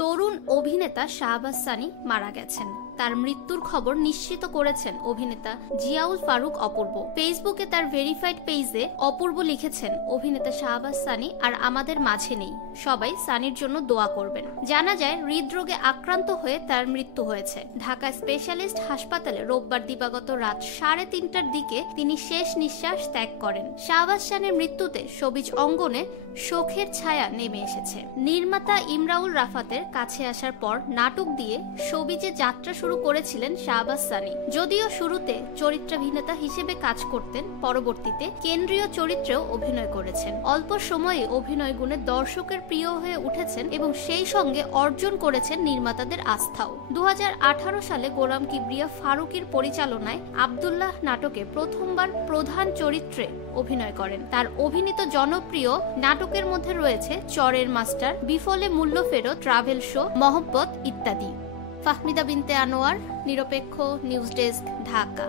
তরুণ অভিনেতা শাহবাজ সানি মারা গেছেন। তার মৃত্যুর খবর নিশ্চিত করেছেন অভিনেতা জিয়াউল ফারুক অপূর্ব। ফেসবুকে তার ভেরিফাইড পেজে অপূর্ব লিখেছেন, অভিনেতা শাহবাজ সানি আর আমাদের মাঝে নেই, সবাই সানির জন্য দোয়া করবেন। জানা যায় হৃদরোগে আক্রান্ত হয়ে তার মৃত্যু হয়েছে। ঢাকা স্পেশালিস্ট হাসপাতালে রোববার দিবাগত রাত 3:30টার দিকে তিনি শেষ নিঃশ্বাস ত্যাগ করেন। শাহবাজ সানির মৃত্যুতে শোবিজ অঙ্গনে শোকের ছায়া নেমে এসেছে। নির্মাতা ইমরাউল রাফাতের কাছে আসার পর নাটক দিয়ে শোবিজে যাত্রা শুরু করেছিলেন শাহবাজ সানি। যদিও শুরুতে চরিত্রাভিনেতা হিসেবে কাজ করতেন, পরবর্তীতে কেন্দ্রীয় চরিত্রেও অভিনয় করেছেন। অল্প সময়ে অভিনয় গুণে দর্শকের প্রিয় হয়ে উঠেছেন এবং সেই সঙ্গে অর্জন করেছেন নির্মাতাদের আস্থাও। 2018 সালে গোলাম কিবরিয়া ফারুকীর পরিচালনায় আব্দুল্লাহ নাটকে প্রথমবার প্রধান চরিত্রে অভিনয় করেন। তার অভিনীত জনপ্রিয় নাটকের মধ্যে রয়েছে চরের মাস্টার, বিফলে মূল্য ফেরত, ট্রাভেল শো, মহব্বত ইত্যাদি। ফাহমিদা বিনতে আনোয়ার, নিরপেক্ষ নিউজ ডেস্ক, ঢাকা।